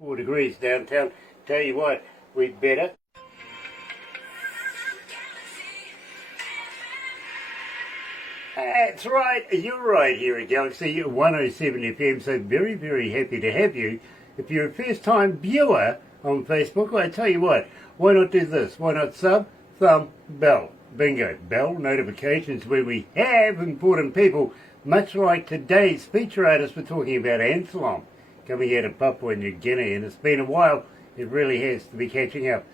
4 degrees downtown. Tell you what, we'd better. That's right, you're right here at Galaxy 107 FM, so very, very happy to have you. If you're a first-time viewer on Facebook, well, I tell you what, why not do this? Why not sub, thumb, bell? Bingo, bell notifications where we have important people, much like today's feature artist we're talking about, Anslom, coming out of Papua New Guinea, and it's been a while. It really has to be catching up.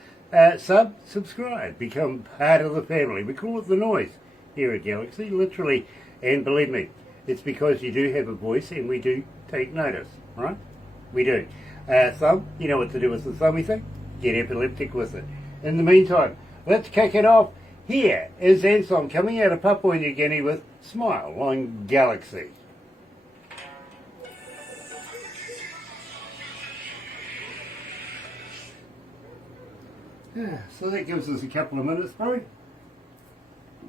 Subscribe, become part of the family. We call it the noise here at Galaxy, literally, and believe me, it's because you do have a voice and we do take notice, right? We do. Thumb, you know what to do with the thummy thing? Get epileptic with it. In the meantime, let's kick it off. Here is Anslom coming out of Papua New Guinea with Smile on Galaxy. So that gives us a couple of minutes, bro.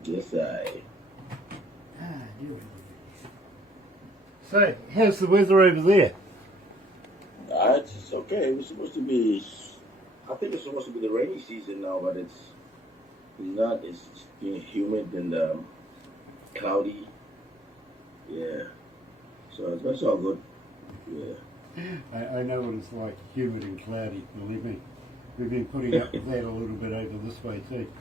Yes, I. So, how's the weather over there? It's okay. It was supposed to be. I think it's supposed to be the rainy season now, but it's not. It's being humid and cloudy. Yeah. So that's all good. Yeah. I know what it's like, humid and cloudy. Believe me, we've been putting up with that a little bit over this way too.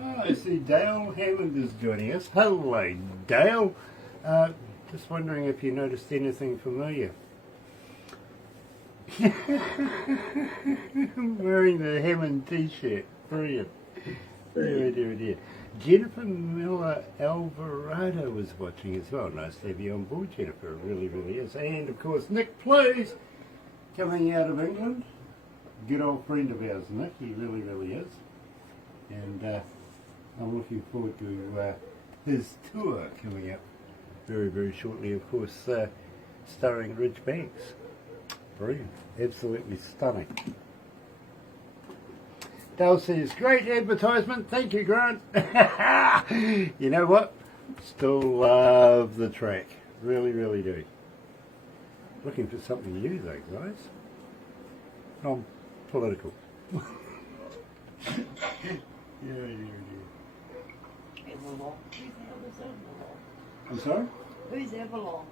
Oh, I see Dale Hammond is joining us. Hello, Dale. Just wondering if you noticed anything familiar. I'm wearing the Hammond t-shirt. Brilliant. Dear. Jennifer Miller Alvarado was watching as well. Nice to have you on board, Jennifer. It really, really is. And, of course, Nick Plews, coming out of England. Good old friend of ours, Nick. He really, really is. And I'm looking forward to his tour coming up very, very shortly. Of course, starring Ridge Banks. Brilliant. Absolutely stunning. Dale says, great advertisement. Thank you, Grant. You know what? Still love the track. Really, really do. Looking for something new, though, guys. Non-political. Yeah. Everlong. I'm sorry? Who's Everlong?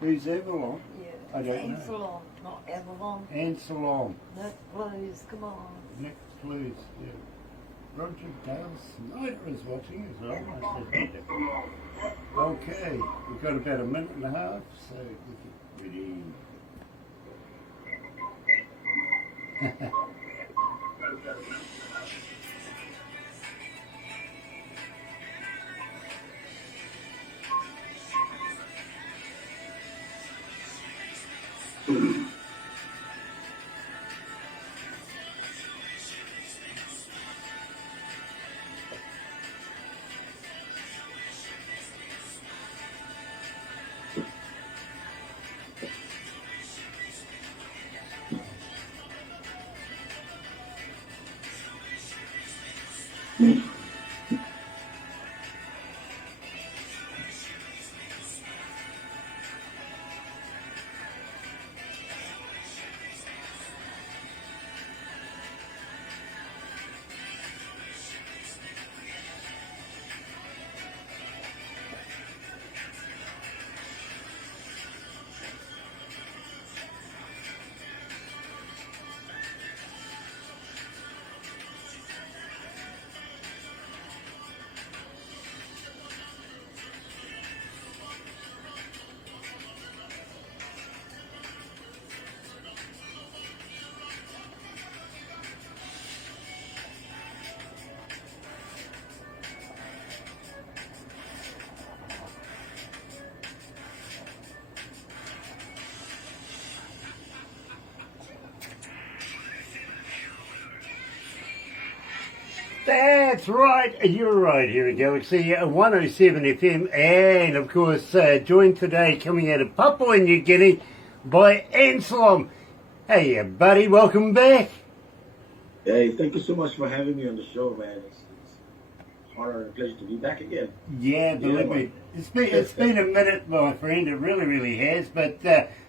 Who's Everlong? Yeah. I don't know. Anslom, not Everlong. Anslom. Nick Blues, come on. Nick Plews, yeah. Roger Dale Snyder is watching as well. Nice to meet you. Okay, we've got about a minute and a half, so we get ready. That's right, you're right here at Galaxy 107 FM, and of course joined today coming out of Papua New Guinea by Anslom. Hey buddy, welcome back. Hey, thank you so much for having me on the show, man. It's honor and a pleasure to be back again. Yeah, believe me. It's been a minute, my friend. It really, really has. But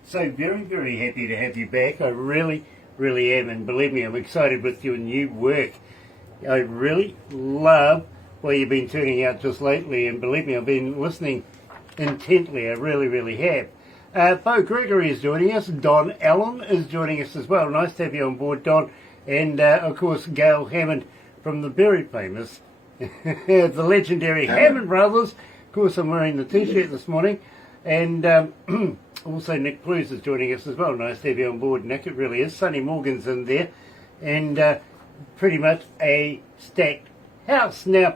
so very, very happy to have you back. I really, really am, and believe me, I'm excited with your new work. I really love what you've been turning out just lately, and believe me, I've been listening intently. I really, really have. Bo Gregory is joining us. Don Allen is joining us as well. Nice to have you on board, Don. And, of course, Gail Hammond from the very famous, the legendary Hammond Brothers. Of course, I'm wearing the T-shirt this morning. And also Nick Blues is joining us as well. Nice to have you on board, Nick. It really is. Sonny Morgan's in there. And pretty much a stacked house. Now,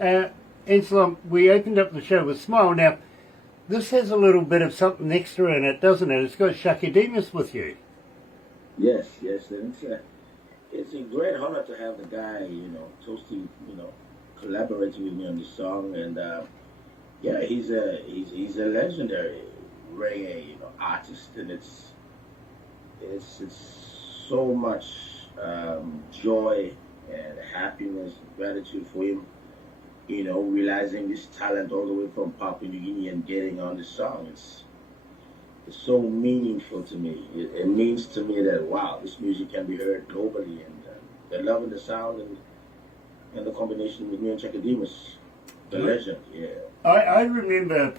Anslom, we opened up the show with Smile. Now, this has a little bit of something extra in it, doesn't it? It's got Shaka Demus with you. Yes, and it's a great honor to have the guy, Toasty, collaborating with me on this song, and yeah, he's a legendary reggae, artist, and it's so much joy and happiness, and gratitude for him, realizing this talent all the way from Papua New Guinea and getting on the song. It's so meaningful to me. It means to me that, wow, this music can be heard globally, and they're loving the sound and the combination with me and Chakademus, the legend, yeah. I remember,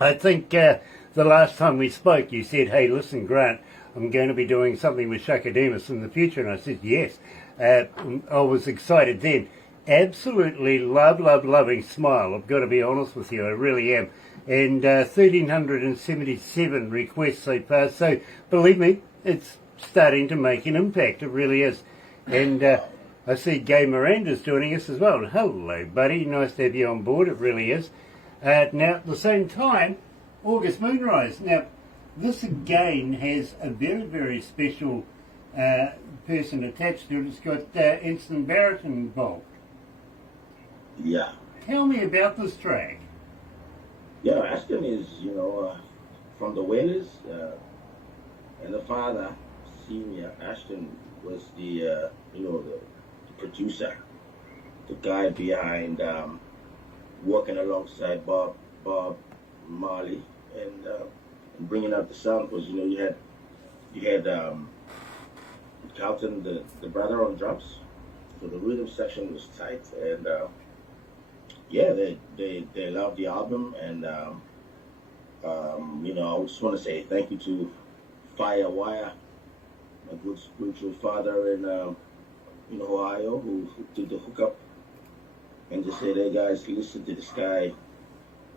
I think the last time we spoke, you said, hey, listen, Grant, I'm going to be doing something with Shaka Demus in the future, and I said, yes. I was excited then. Absolutely loving Smile. I've got to be honest with you, I really am. And 1,377 requests so far, so believe me, it's starting to make an impact, it really is. And I see Gay Miranda's joining us as well. Hello, buddy, nice to have you on board, it really is. Now, at the same time, August Moonrise. Now, this again has a very special person attached to it. It's got Anslom Barrett involved. Yeah. Tell me about this track. Yeah, Ashton is, from the Whalers, and the father, Senior Ashton, was the producer, the guy behind working alongside Bob Marley and bringing out the sound, because you had Carlton, the brother, on drums, so the rhythm section was tight, and yeah, they love the album, and I just want to say thank you to Firewire, my good spiritual father in Ohio, who did the hookup, and just said, hey guys, listen to this guy.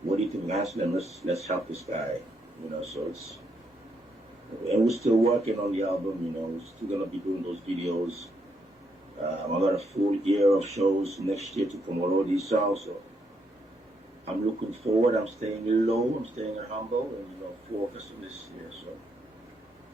What do you think, Anslom? Let's help this guy. So and we're still working on the album. We're still gonna be doing those videos. I got a full year of shows next year to promote all these songs, so I'm looking forward. I'm staying low, I'm staying humble, and focusing this year. So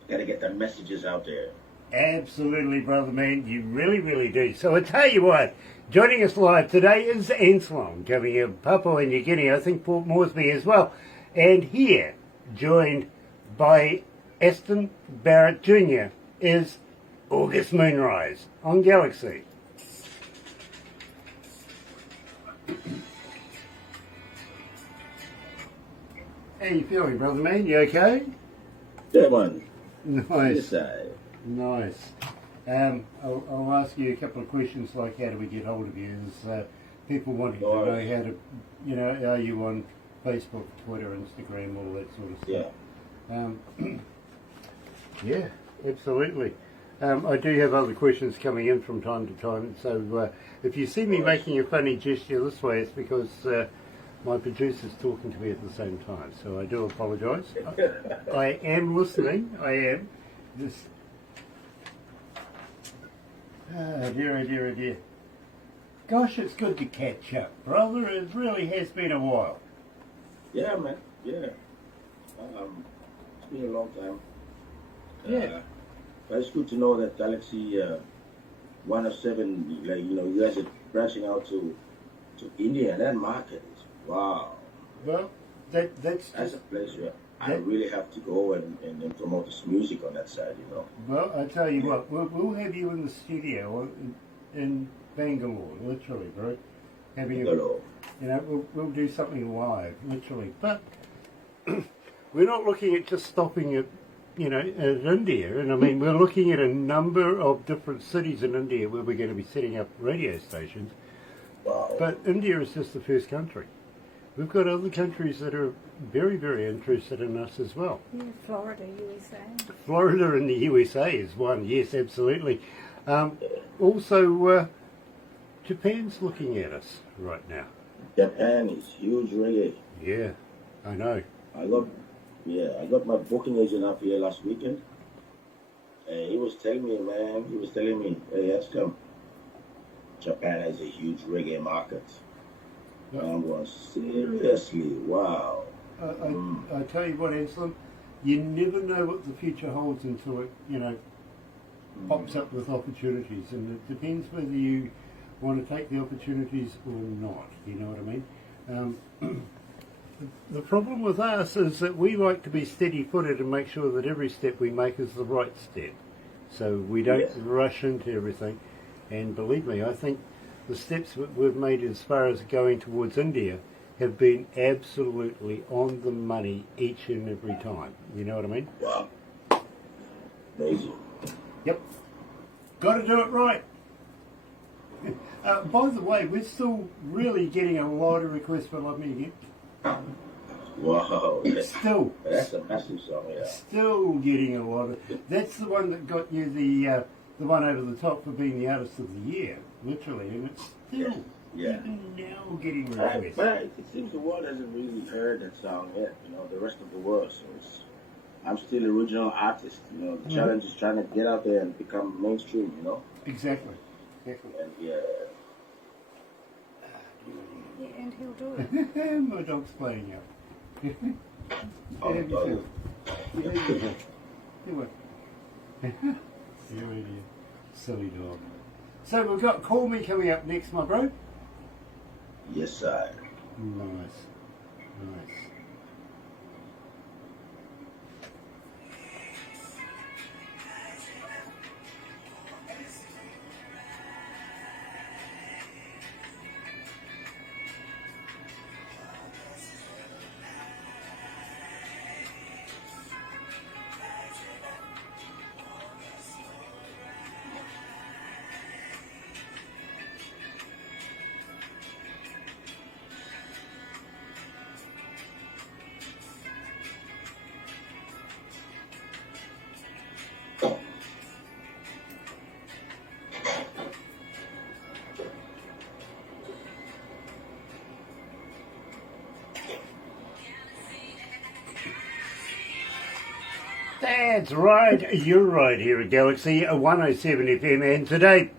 gotta get the messages out there. Absolutely, brother man, you really do. So I tell you what, joining us live today is Anslom, coming in Papua New Guinea, I think Port Moresby as well, and here, joined by Aston Barrett Jr., is August Moonrise on Galaxy. How you feeling, brother man? You okay? Yeah, man. Nice. Yes, Nice. I'll ask you a couple of questions like how do we get hold of you? There's people wanting to know how to, are you on Facebook, Twitter, Instagram, all that sort of stuff. Yeah. Yeah, absolutely. I do have other questions coming in from time to time, so if you see me making a funny gesture this way, it's because my producer's talking to me at the same time, so I do apologise. I am listening, I am. Dear. Gosh, it's good to catch up, brother. It really has been a while. Yeah, man. Yeah. It's been a long time. Yeah. But it's good to know that Galaxy 107, you guys are branching out to India, and that market is, wow. Well, that's a place where I really have to go and promote this music on that side, Well, I tell you what, we'll have you in the studio in Bangalore, literally, bro. Bangalore. We'll do something live, literally. But we're not looking at just stopping at at India. And I mean, we're looking at a number of different cities in India where we're going to be setting up radio stations. Wow. But India is just the first country. We've got other countries that are very, very interested in us as well. Yeah, Florida, USA. Florida and the USA is one, yes, absolutely. Also, Japan's looking at us right now. Japan is huge reggae. Yeah, I know. I got my booking agent up here last weekend. And he was telling me, hey, Anslom, Japan has a huge reggae market. And I'm going, seriously, wow. I tell you what, Anslom, you never know what the future holds until it, pops up with opportunities. And it depends whether you want to take the opportunities or not. You know what I mean? The problem with us is that we like to be steady-footed and make sure that every step we make is the right step. So we don't rush into everything. And believe me, I think the steps that we've made as far as going towards India have been absolutely on the money each and every time. You know what I mean? Wow. Amazing. Yep. Got to do it right. By the way, we're still really getting a lot of requests for Love Me Again. Wow. Still. That's a massive song, yeah. Still getting a lot of... That's the one that got you the one over the top for being the Artist of the Year, literally, and it's still even now getting requests. But it seems the world hasn't really heard that song yet, the rest of the world. So I'm still an original artist, the challenge is trying to get out there and become mainstream, Exactly. And Yeah, and he'll do it. My dog's playing out. Oh, dog. Silly dog. So we've got Call Me coming up next, my bro. Yes, sir. Nice. That's right, you're right here at Galaxy 107 FM, and today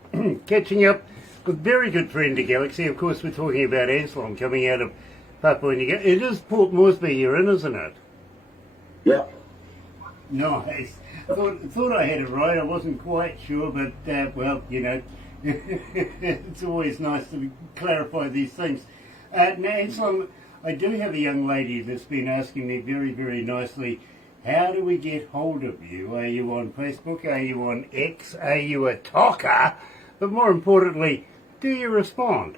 catching up with a very good friend of Galaxy. Of course, we're talking about Anslom coming out of Papua New Guinea. It is Port Moresby you're in, isn't it? Yeah. Nice. Thought I had it right. I wasn't quite sure, but it's always nice to clarify these things. Now, Anslom, I do have a young lady that's been asking me very, very nicely, how do we get hold of you? Are you on Facebook? Are you on X? Are you a talker? But more importantly, do you respond?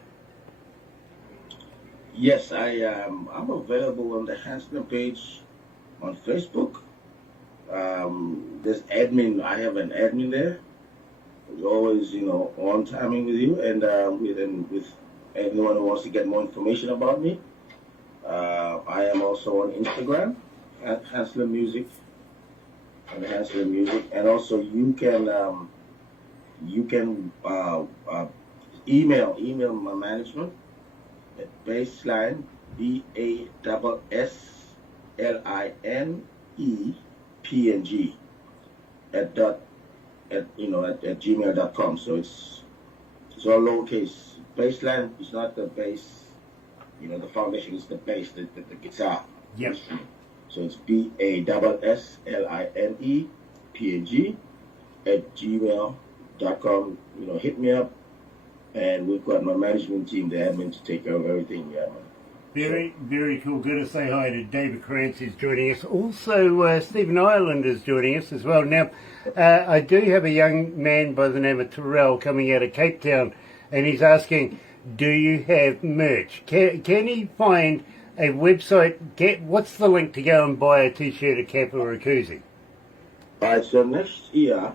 Yes, I'm available on the Anslom page on Facebook. There's admin. I have an admin there. Who's always, on timing with you and with anyone who wants to get more information about me. I am also on Instagram at Anslom Music, and also you can email my management at bassline BASSLINEPNG at gmail.com. So it's all lowercase. Bassline is not the bass, the foundation is the bass, the guitar. Yes. So it's BASSLINEPNG at gmail.com. Hit me up, and we've got my management team, the admin, to take care of everything. Yeah, man. Very, very cool. Good to say hi to David Krantz, who's joining us. Also, Stephen Ireland is joining us as well. Now, I do have a young man by the name of Terrell coming out of Cape Town, and he's asking, do you have merch? Can he find a website? What's the link to go and buy a t-shirt, a cap, or a koozie? All right, so next year,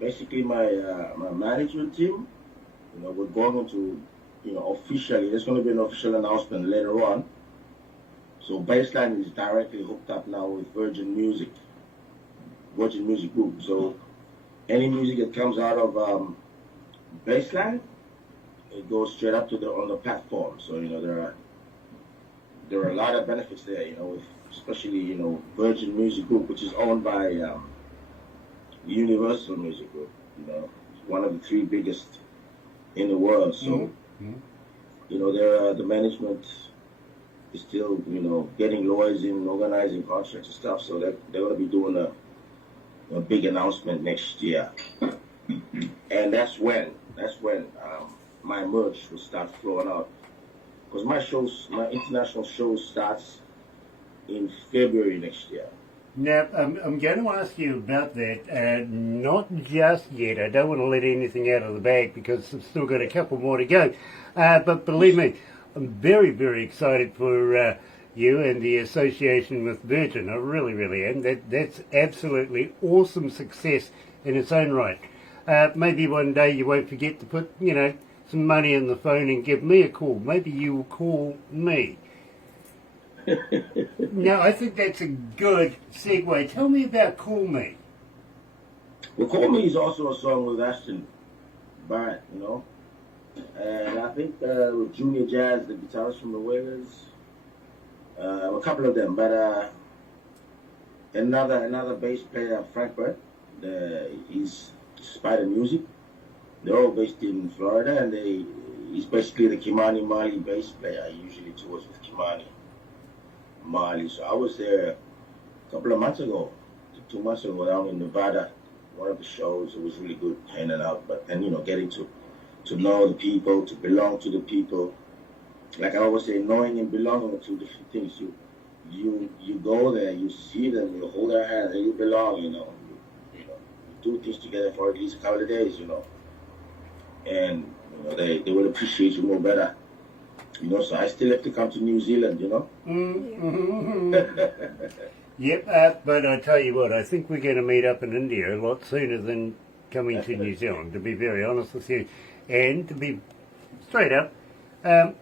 basically my management team, we're going into, officially, there's going to be an official announcement later on. So Baseline is directly hooked up now with Virgin Music Group. So any music that comes out of Baseline, it goes straight up to on the platform. So there are a lot of benefits there. With especially Virgin Music Group, which is owned by Universal Music Group. It's one of the three biggest in the world. So the management is still getting lawyers in, organizing contracts and stuff. So they're going to be doing a big announcement next year, and that's when my merch will start flowing out. Because my international show starts in February next year. Now, I'm going to ask you about that, not just yet. I don't want to let anything out of the bag because I've still got a couple more to go. But believe me, I'm very, very excited for you and the association with Virgin. I really, really am. That's absolutely awesome success in its own right. Maybe one day you won't forget to put, some money in the phone and give me a call. Maybe you will call me. Now, I think that's a good segue. Tell me about Call Me. Well, Call Me is also a song with Ashton Barrett, and I think with Junior Jazz, the guitarist from the Wailers, a couple of them, but another bass player, Frank Brett, he's Spider Music. They're all based in Florida, and he's basically the Kimani Mali bass player. He usually tours with Kimani Mali. So I was there a couple of months ago, 2 months ago, down in Nevada. One of the shows. It was really good hanging out, but then getting to know the people, to belong to the people. Like I always say, knowing and belonging are two different things. You go there, you see them, you hold their hand, and you belong. You do things together for at least a couple of days. And they will appreciate you more better. So I still have to come to New Zealand. Mm-hmm. Yep, but I tell you what, I think we're going to meet up in India a lot sooner than coming to New Zealand, to be very honest with you. And to be straight up, I'm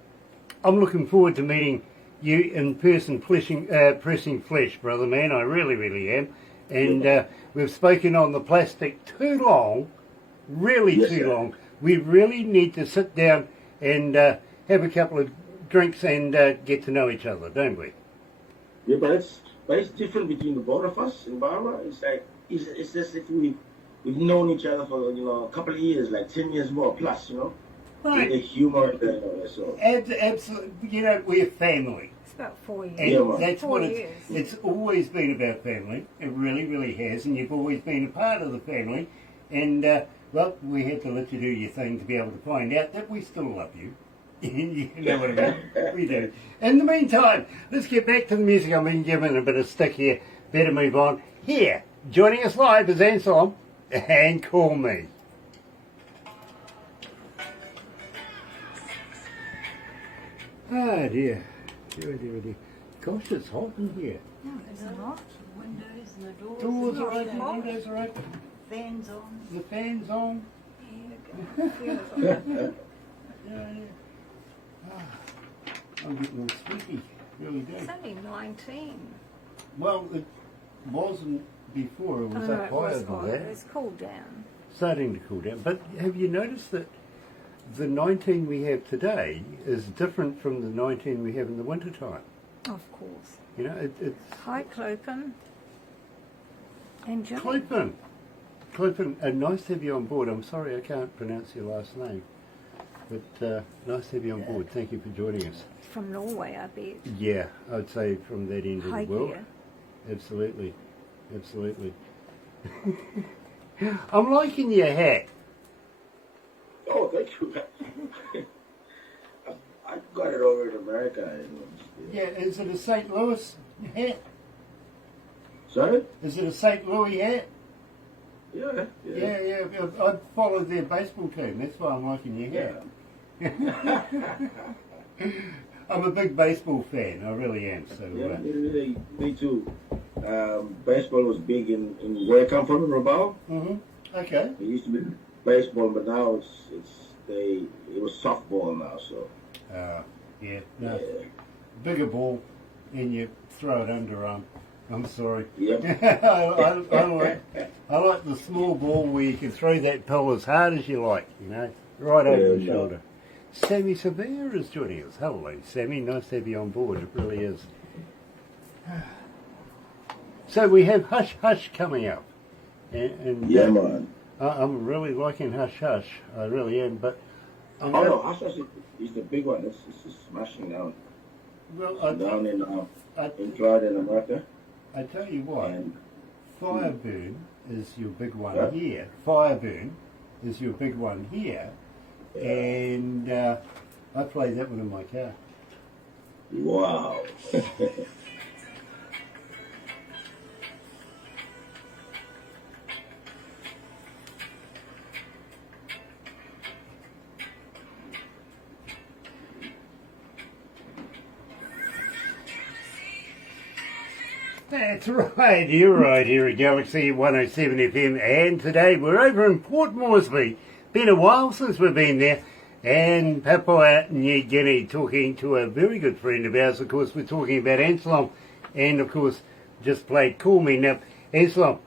looking forward to meeting you in person, pressing flesh, brother man. I really, really am. And we've spoken on the plastic too long, too long. We really need to sit down and have a couple of drinks and get to know each other, don't we? Yeah, but it's different between the both of us in Barbara. It's like it's just if we've known each other for a couple of years, like 10 years more plus, Right. The humor, so. Absolutely, we're family. It's about 4 years. And that's 4 what years. it's always been about family. It really, really has, and you've always been a part of the family. And well, we had to let you do your thing to be able to find out that we still love you. You know what I mean? We do. In the meantime, let's get back to the music. I've been given a bit of stick here. Better move on. Here, joining us live is Anslom and Call Me. Ah, dear. Dear. Gosh, it's hot in here. No, it's not. The windows and the doors. Doors are not open, hot. windows are open, Fans on. the fan's on. Here you go. Yeah. Ah, I'm getting all sweaty, really do. It's only 19. Well, it wasn't before, it was Oh, up it higher was than hot. that. It's cooled down. Starting to cool down. But have you noticed that the 19 we have today is different from the 19 we have in the winter time? Of course. It's... Hi, Clopen. And Jimmy. Clopen, nice to have you on board. I'm sorry I can't pronounce your last name. But nice to have you on board. Thank you for joining us. From Norway, I bet. Yeah, I'd say from that end of Hi the world. there. Absolutely. I'm liking your hat. Oh, thank you. I got it over in America. Yeah, is it a St. Louis hat? Sorry? Is it a St. Louis hat? Yeah. Yeah. I follow their baseball team. That's why I'm liking your hat. I'm a big baseball fan. I really am. So Yeah, me too. baseball was big in where I come from in Rabaul. Okay. It used to be baseball, but now it was softball now. So Yeah. No. yeah. Bigger ball, and you throw it underarm. I'm sorry. Yep. I like the small ball where you can throw that pill as hard as you like, right over the Yeah. shoulder. Sammy Severe is joining us. Hello, Sammy. Nice to have you on board. It really is. So we have Hush Hush coming up. And Yeah, man. I'm really liking Hush Hush. I really am. But I'm Oh no, Hush Hush is the big one. It's smashing down. well, Down I in Florida in America. I tell you what, And Fireburn is your big one Yeah. here. Fireburn is your big one here. And I play that one in my car. wow. That's right, you're right here at Galaxy 107 FM, and today we're over in Port Moresby. Been a while since we've been there, and Papua New Guinea, talking to a very good friend of ours. Of course, we're talking about Anslom, and of course, just played Call Me. Now, Anslom,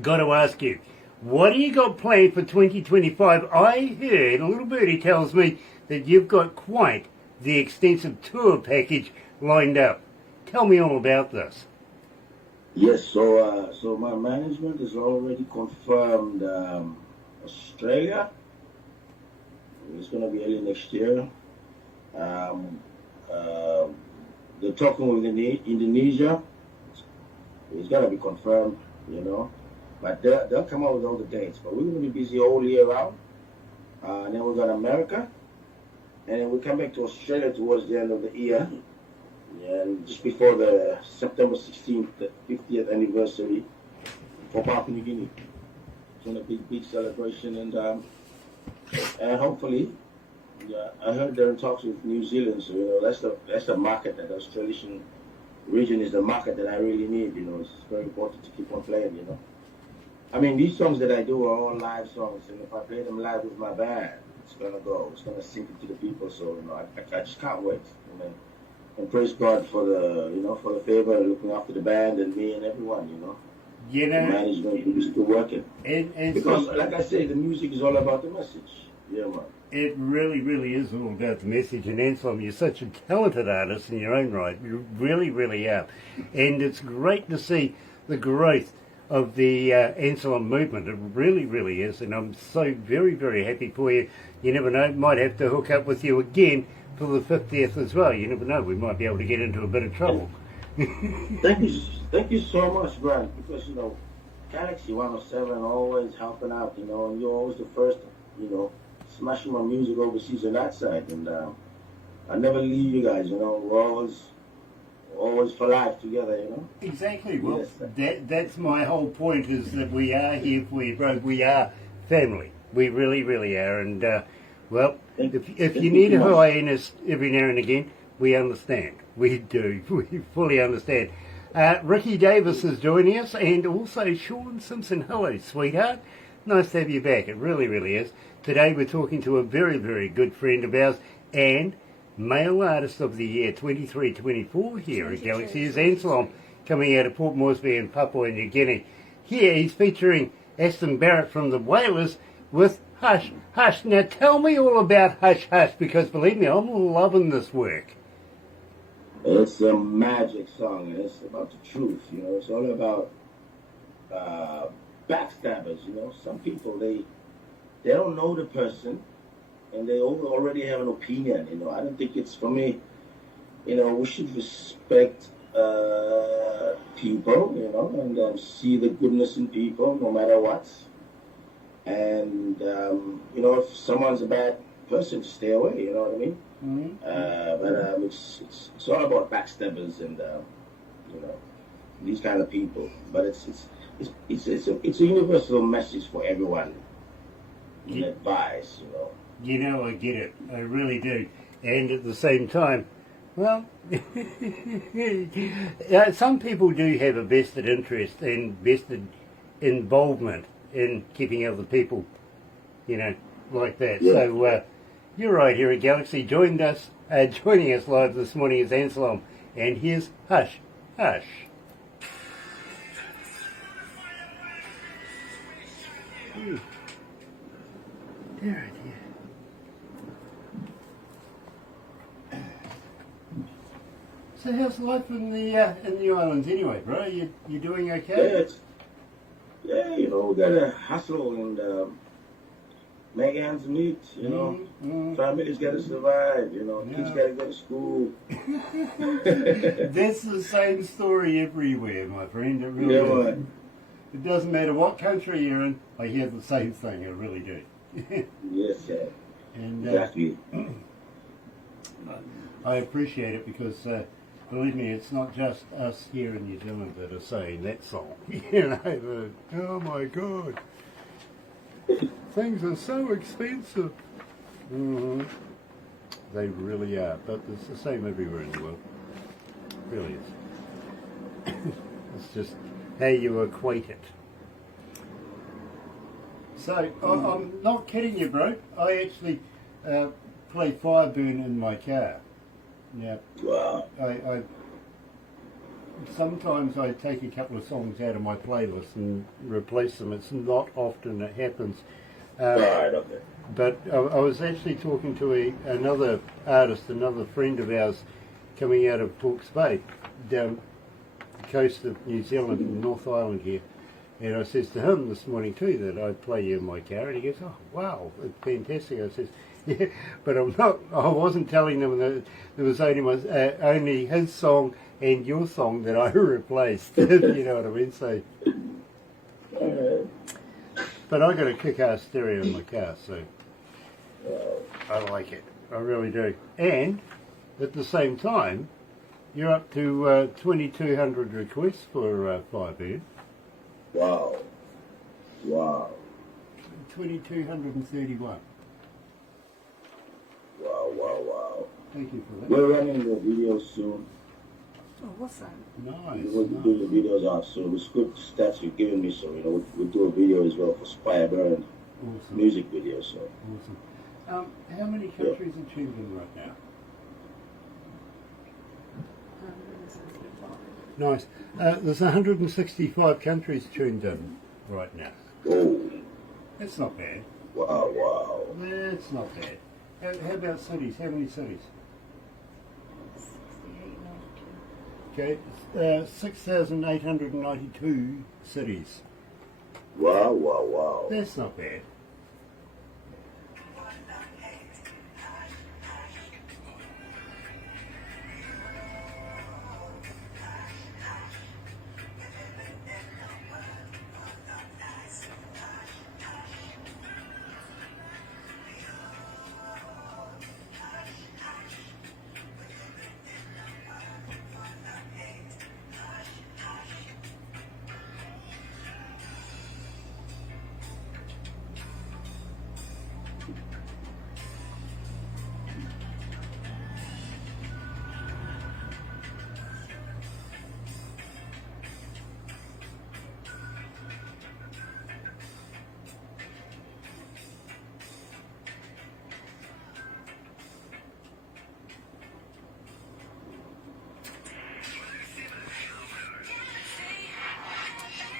got to ask you, what do you got planned for 2025? I heard, a little birdie tells me, that you've got quite the extensive tour package lined up. Tell me all about this. Yes, so my management has already confirmed Australia. It's going to be early next year. They're talking with Indonesia. It's going to be confirmed, But they'll come out with all the dates. But we're going to be busy all year round. And then we got America. And then we come back to Australia towards the end of the year. And just before the September 16th, the 50th anniversary for Papua New Guinea. It's going to be a big celebration, and hopefully, I heard they're in talks with New Zealand, so that's the market, that Australian region is the market that I really need. It's very important to keep on playing. I mean, these songs that I do are all live songs, and if I play them live with my band, it's gonna sink into the people. So I just can't wait. And praise God for the favor of looking after the band and me and everyone, The management is still working. And Because, so, like I say, the music is all about the message. Yeah, man. it really, really is all about the message. And Anslom, you're such a talented artist in your own right. You really, really are. And it's great to see the growth of the Anslom movement. It really, really is. And I'm so very, very happy for you. You never know, might have to hook up with you again for the 50th as well. You never know, we might be able to get into a bit of trouble. Thank you so much, Brian, because, Galaxy 107 always helping out, and you're always the first, smashing my music overseas on that side, and I never leave you guys, we're always for life together, Exactly. Well, Yes. that's my whole point, is that we are here for you, bro. We are family. We really, really are. And, well, if you need a hyenas every now and again, we understand. We do. We fully understand. Ricky Davis is joining us, and also Sean Simpson. Hello, sweetheart. Nice to have you back. It really, really is. Today we're talking to a very, very good friend of ours, and Male Artist of the Year 23-24 here at Galaxy is Anslom, coming out of Port Moresby in Papua New Guinea. Here he's featuring Aston Barrett from the Whalers with Hush Hush. Now tell me all about Hush Hush, because believe me, I'm loving this work. It's a magic song, and it's about the truth, It's all about backstabbers, Some people, they don't know the person, and they already have an opinion, I don't think it's, for me, we should respect people, and see the goodness in people, no matter what. And, if someone's a bad person, stay away, you know what I mean? But it's all about backstabbers and these kind of people. But it's a universal message for everyone. Advice, I get it. I really do. And at the same time, Well, some people do have a vested interest and vested involvement in keeping other people, like that. Yeah. So you're right here at Galaxy. Joining us live this morning is Anslom, and here's Hush, Hush. Dear, dear. So how's life in the islands anyway, bro? You doing okay? Yeah, we gotta hustle and make ends meet, Families gotta survive, kids gotta go to school. That's the same story everywhere, my friend. It really is. Man. It doesn't matter what country you're in, I hear the same thing, I really do. Yes, sir. And Exactly. I appreciate it because, believe me, it's not just us here in New Zealand that are saying that song. Oh my God, things are so expensive. They really are, but it's the same everywhere in the world. It really is. It's just how you equate it. So, I'm not kidding you, bro. I actually play Fireburn in my car. Yeah. Wow. I sometimes I take a couple of songs out of my playlist and replace them. It's not often it happens. Right, okay. But I was actually talking to another artist, another friend of ours, coming out of Hawke's Bay, down the coast of New Zealand, North Island here. And I says to him this morning too that I play you in my car, and he goes, "Oh wow, it's fantastic." I says, "Yeah, but I wasn't telling them that there was only his song and your song that I replaced." You know what I mean? So, but I got a kick-ass stereo in my car, so I like it. I really do. And at the same time, you're up to 2,200 requests for Fireburn. Wow. 2,231. Wow. Thank you for that. We're running the videos soon. Oh, awesome. Nice. We're going to do the videos out soon. With good stats you've given me, so we'll do a video as well for Fireburn Awesome. music video. So Awesome. How many countries are tuned in right now? Nice. There's 165 countries tuned in right now. oh, That's not bad. wow. That's not bad. How about cities? How many cities? 68, 92. Okay, 6,892 cities. Wow. That's not bad.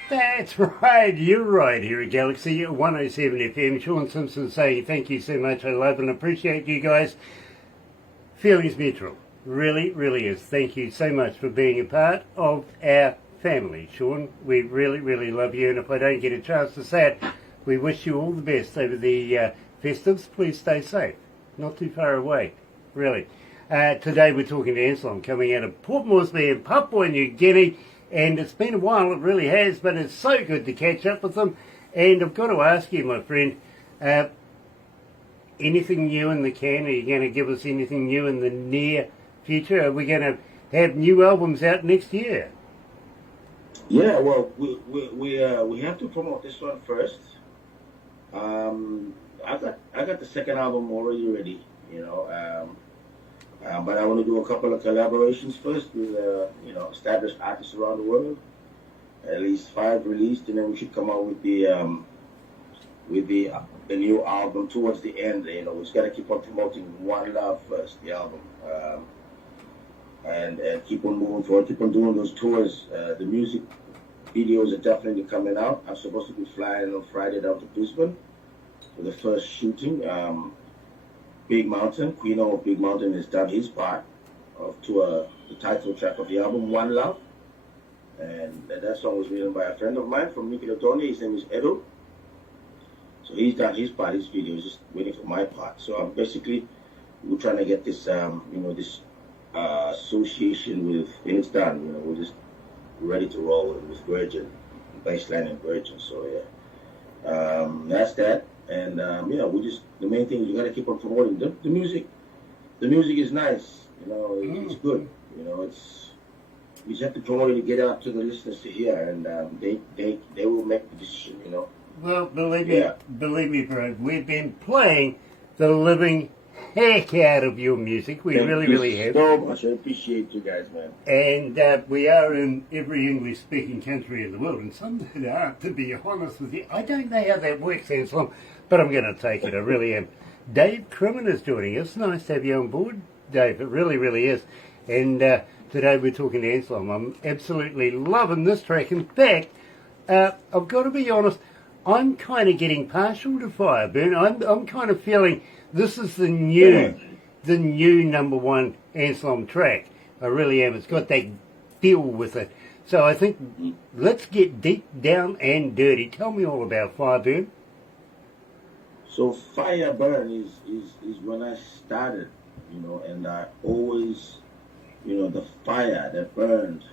That's right, you're right here at Galaxy 107 FM. Sean Simpson saying thank you so much. I love and appreciate you guys. Feelings mutual. Really, really is. Thank you so much for being a part of our family, Sean. We really, really love you, and if I don't get a chance to say it, we wish you all the best over the festives. Please stay safe. Not too far away, really. Today we're talking to Anslom, coming out of Port Moresby in Papua New Guinea. And it's been a while, it really has, but it's so good to catch up with them. And I've got to ask you, my friend, anything new in the can? Are you going to give us anything new in the near future? Are we going to have new albums out next year? Yeah, well, we have to promote this one first. I got the second album already ready. But I want to do a couple of collaborations first with established artists around the world. At least 5 released, and then we should come out with the new album towards the end. You know, we just got to keep on promoting One Love first, the album, and keep on moving forward, keep on doing those tours. The music videos are definitely coming out. I'm supposed to be flying on Friday down to Brisbane for the first shooting. Big Mountain, Quino of Big Mountain has done his part to the title track of the album, One Love. And that song was written by a friend of mine from Nicoletoni. His name is Edo. So he's done his part, his video is just waiting for my part. So basically, we're trying to get this, this association with, and it's done. You know, we're just ready to roll with Virgin, baseline and Virgin. So yeah, that's that. And we just, the main thing is you got to keep on promoting the music. The music is nice. You know, it's good. You know, we just have to promote it to get it up to the listeners to hear, and they will make the decision. You know. Well, believe me, bro, we've been playing the living heck out of your music. We really have. So much. I appreciate you guys, man. And we are in every English-speaking country in the world, and some that aren't, to be honest with you. I don't know how that works, Anslom, but I'm going to take it. I really am. Dave Crimmin is joining us. Nice to have you on board, Dave. It really is. And today we're talking to Anslom. I'm absolutely loving this track. In fact, I've got to be honest, I'm kind of getting partial to Fireburn. I'm kind of feeling this is the new number one Anslom track. I really am. It's got that feel with it. So I think let's get deep down and dirty. Tell me all about Fireburn. So Fireburn is when I started, you know, and I always, you know, the fire that burned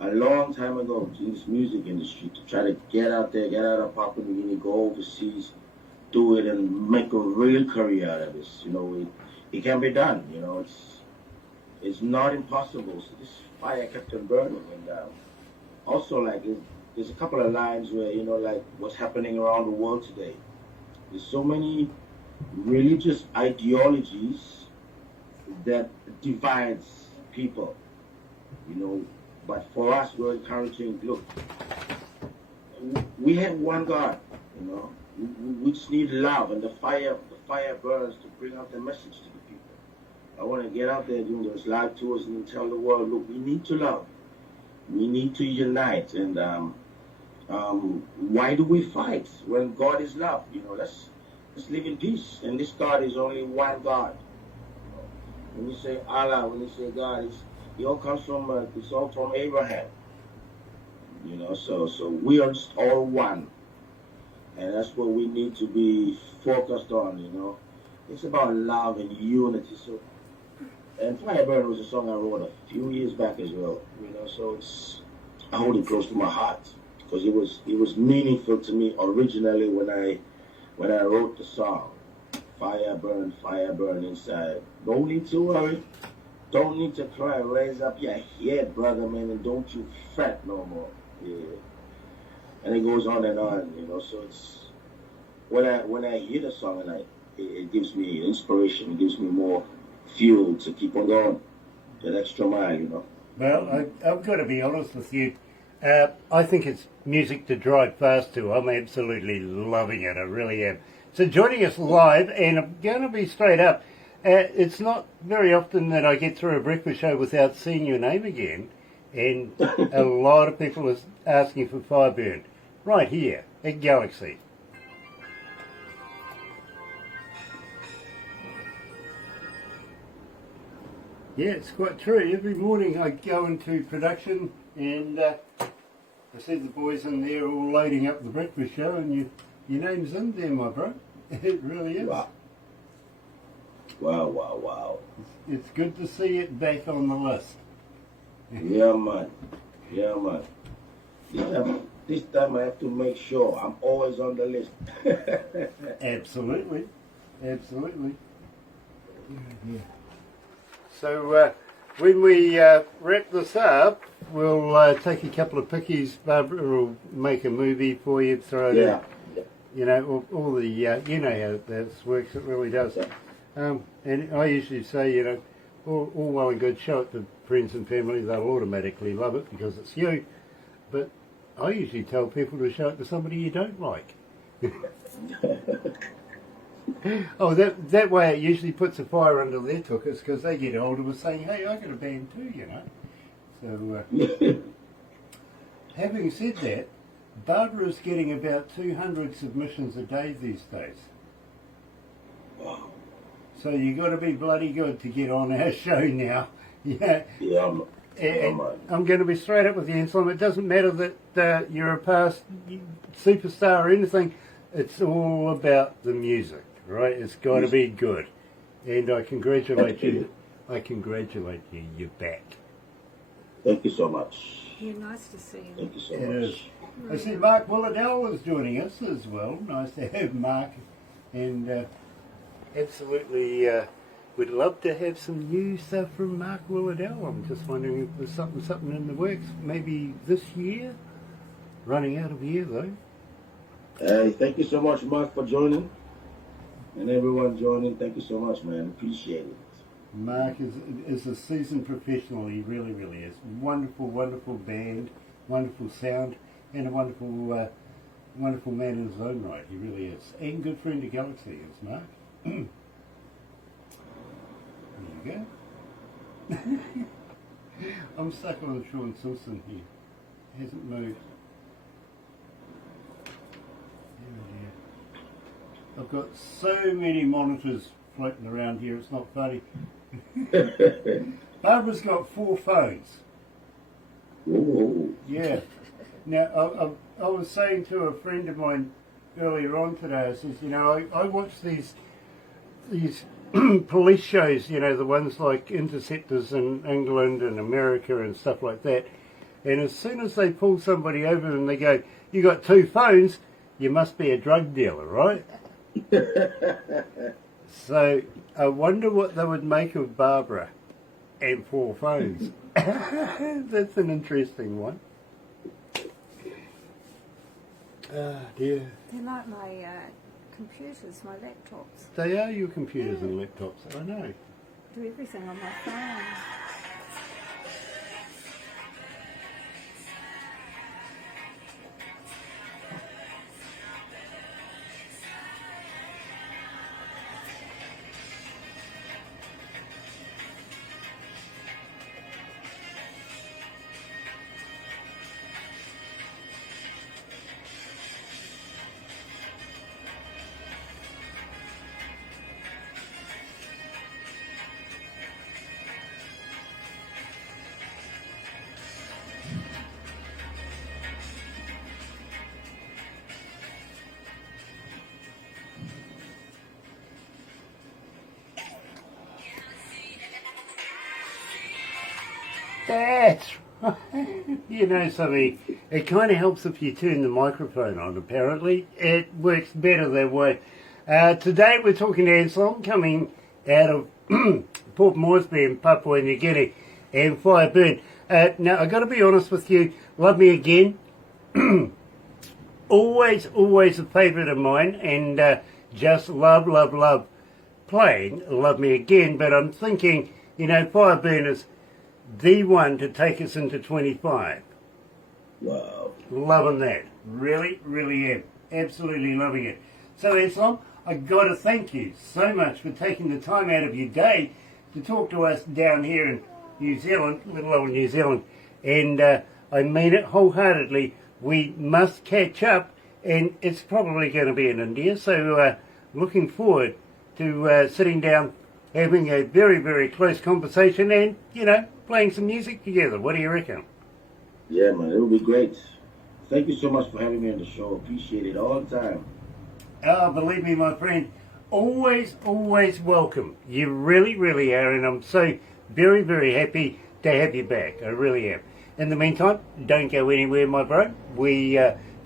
a long time ago in this music industry to try to get out there, get out of Papua New Guinea, go overseas, do it and make a real career out of this. You know, it can be done. You know, it's not impossible. So this fire kept on burning, and also like there's a couple of lines where, you know, like what's happening around the world today. There's so many religious ideologies that divides people, you know. But for us, we're encouraging, look, we have one God, you know. We just need love, and the fire burns to bring out the message to the people. I want to get out there doing those live tours and tell the world, look, we need to love. We need to unite. And why do we fight when God is love? You know, let's live in peace. And this God is only one God. When you say Allah, when you say God, it all comes from, it's all from Abraham. You know, so we are just all one. And that's what we need to be focused on, you know. It's about love and unity. So, and Fireburn was a song I wrote a few years back as well, you know. So I hold it close to my heart because it was meaningful to me originally when I wrote the song. Fire burn inside. Don't need to worry. Don't need to cry. Raise up your head, brother, man, and don't you fret no more. Yeah. And it goes on and on, you know. So it's when I hear the song and it gives me inspiration. It gives me more fuel to keep on going, that extra mile, you know. Well, I've got to be honest with you. I think it's music to drive fast to. I'm absolutely loving it. I really am. So joining us live, and I'm going to be straight up. It's not very often that I get through a breakfast show without seeing your name again, and a lot of people are asking for Fireburn right here at Galaxy. Yeah, it's quite true. Every morning I go into production and I see the boys in there all loading up the breakfast show, and your name's in there, my bro. It really is. Wow. It's good to see it back on the list. Yeah, man. This time I have to make sure I'm always on the list. Absolutely. Yeah. So when we wrap this up, we'll take a couple of pickies. Barbara will make a movie for you, throw it in. You know, all the, you know how this works, it really does. And I usually say, you know, all well and good, show it to friends and family, they'll automatically love it because it's you. But I usually tell people to show it to somebody you don't like. Oh, that way it usually puts a fire under their tuckers because they get older with saying, hey, I got a band too, you know. So, having said that, Barbara's getting about 200 submissions a day these days. Wow. So you got to be bloody good to get on our show now. Yeah. Yeah, I'm going to be straight up with you, Anslom. It doesn't matter that you're a past superstar or anything. It's all about the music, right? It's got to be good. And I congratulate you. I congratulate you. You're back. Thank you so much. Yeah, nice to see you. Thank you so It much. is. I see Mark Willardell is joining us as well. Nice to have Mark. And absolutely would love to have some new stuff from Mark Willardell. I'm just wondering if there's something in the works, maybe this year. Running out of year though. Hey, thank you so much, Mark, for joining. And everyone joining, thank you so much, man. Appreciate it. Mark is a seasoned professional. He really, really is. Wonderful, wonderful band, wonderful sound, and a wonderful, wonderful man in his own right. He really is. And good friend of Galaxy is Mark. There you go. I'm stuck on Sean Simpson here. He hasn't moved. Oh dear. I've got so many monitors floating around here, it's not funny. Barbara's got 4 phones. Ooh. Yeah. Now, I was saying to a friend of mine earlier on today, I says, you know, I watch these police shows, you know, the ones like Interceptors in England and America and stuff like that. And as soon as they pull somebody over and they go, you got 2 phones, you must be a drug dealer, right? So I wonder what they would make of Barbara and 4 phones. That's an interesting one. Ah, dear. They're like my computers, my laptops. They are your computers and laptops, I know. Do everything on my phone. That's right. You know something, it kind of helps if you turn the microphone on, apparently. It works better that way. Today we're talking to Anslom, coming out of Port Moresby in Papua New Guinea, and Fireburn. Now, I've got to be honest with you, Love Me Again, always a favourite of mine, and just love playing Love Me Again, but I'm thinking, you know, Fireburn is the one to take us into 25. Wow. Loving that. Really am. Absolutely loving it. So, Anslom, I've got to thank you so much for taking the time out of your day to talk to us down here in New Zealand, little old New Zealand. And I mean it wholeheartedly. We must catch up, and it's probably going to be in India. So, looking forward to sitting down, having a very close conversation and, you know, playing some music together. What do you reckon? Yeah, man, it will be great. Thank you so much for having me on the show. Appreciate it all the time. Oh, believe me, my friend, always welcome. You really are, and I'm so very happy to have you back. I really am. In the meantime, don't go anywhere, my bro. We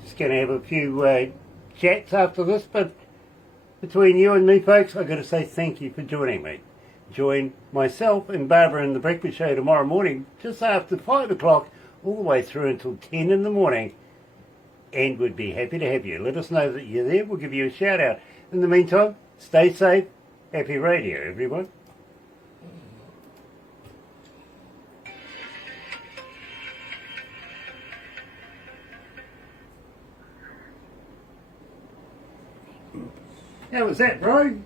just going to have a few chats after this, but between you and me, folks, I've got to say thank you for joining me. Join myself and Barbara in the breakfast show tomorrow morning, just after 5 o'clock, all the way through until 10 in the morning, and we'd be happy to have you. Let us know that you're there. We'll give you a shout out. In the meantime, stay safe Happy radio, everyone. How was that, bro?